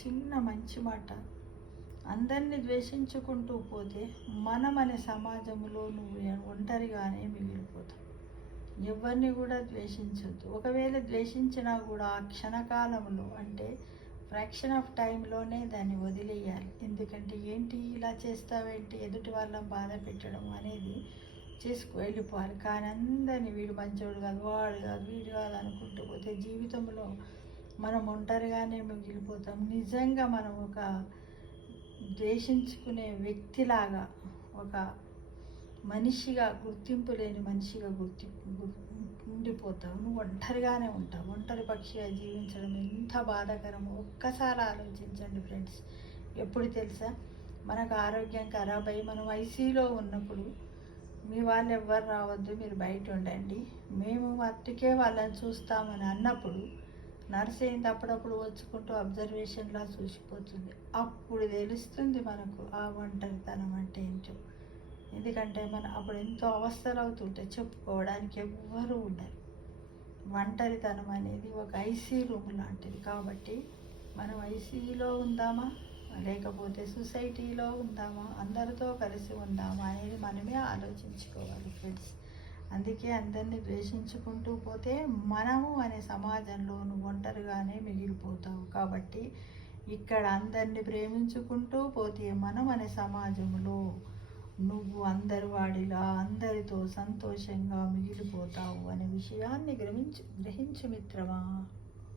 చిన్న మంచి మాట, అందరినీ ద్వేషించుకుంటూ పోతే మనం అనే సమాజంలో నువ్వు ఒంటరిగానే మిగిలిపోతావు. ఎవరిని కూడా ద్వేషించొద్దు. ఒకవేళ ద్వేషించినా కూడా ఆ క్షణకాలంలో, అంటే ఫ్రాక్షన్ ఆఫ్ టైంలోనే దాన్ని వదిలేయాలి. ఎందుకంటే ఏంటి ఇలా చేస్తావేంటి, ఎదుటి వాళ్ళని బాధ పెట్టడం అనేది చేసుకు వెళ్ళిపోవాలి. కానీ అందరినీ వీడు మంచోడు కాదు, వాడు కాదు, వీడు కాదు అనుకుంటూ పోతే జీవితంలో మనం ఒంటరిగానే మిగిలిపోతాం. నిజంగా మనం ఒక ద్వేషించుకునే వ్యక్తిలాగా, ఒక మనిషిగా, గుర్తింపు లేని మనిషిగా ఉండిపోతావు. నువ్వు ఒంటరిగానే ఉంటావు. ఒంటరి పక్షిగా జీవించడం ఎంత బాధాకరమో ఒక్కసారి ఆలోచించండి ఫ్రెండ్స్. ఎప్పుడు తెలుసా, మనకు ఆరోగ్యం ఖరాబ్ అయ్యి మనం ఐసీయూలో ఉన్నప్పుడు మీ వాళ్ళు ఎవ్వరు రావద్దు, మీరు బయట ఉండండి, మేము మట్టుకే వాళ్ళని చూస్తామని అన్నప్పుడు నర్స్ ఏంటి అప్పుడప్పుడు వచ్చుకుంటూ అబ్జర్వేషన్లా చూసిపోతుంది. అప్పుడు తెలుస్తుంది మనకు ఆ ఒంటరితనం అంటే ఏంటో. ఎందుకంటే అప్పుడు ఎంతో అవస్థలు అవుతుంటాయి, చెప్పుకోవడానికి ఎవ్వరూ ఉండరు. ఒంటరితనం అనేది ఒక ఐసీ రూమ్ లాంటిది. కాబట్టి మనం ఐసీయూలో ఉందామా, లేకపోతే సొసైటీలో ఉందామా, అందరితో కలిసి ఉందామా అనేది మనమే ఆలోచించుకోవాలి ఫ్రెండ్స్. అందుకే అందరినీ ద్వేషించుకుంటూ పోతే మనము అనే సమాజంలో నువ్వు ఒంటరిగానే మిగిలిపోతావు. కాబట్టి ఇక్కడ అందరినీ ప్రేమించుకుంటూ పోతే మనం అనే సమాజంలో నువ్వు అందరి వాడిలా అందరితో సంతోషంగా మిగిలిపోతావు అనే విషయాన్ని గ్రహించు మిత్రమా.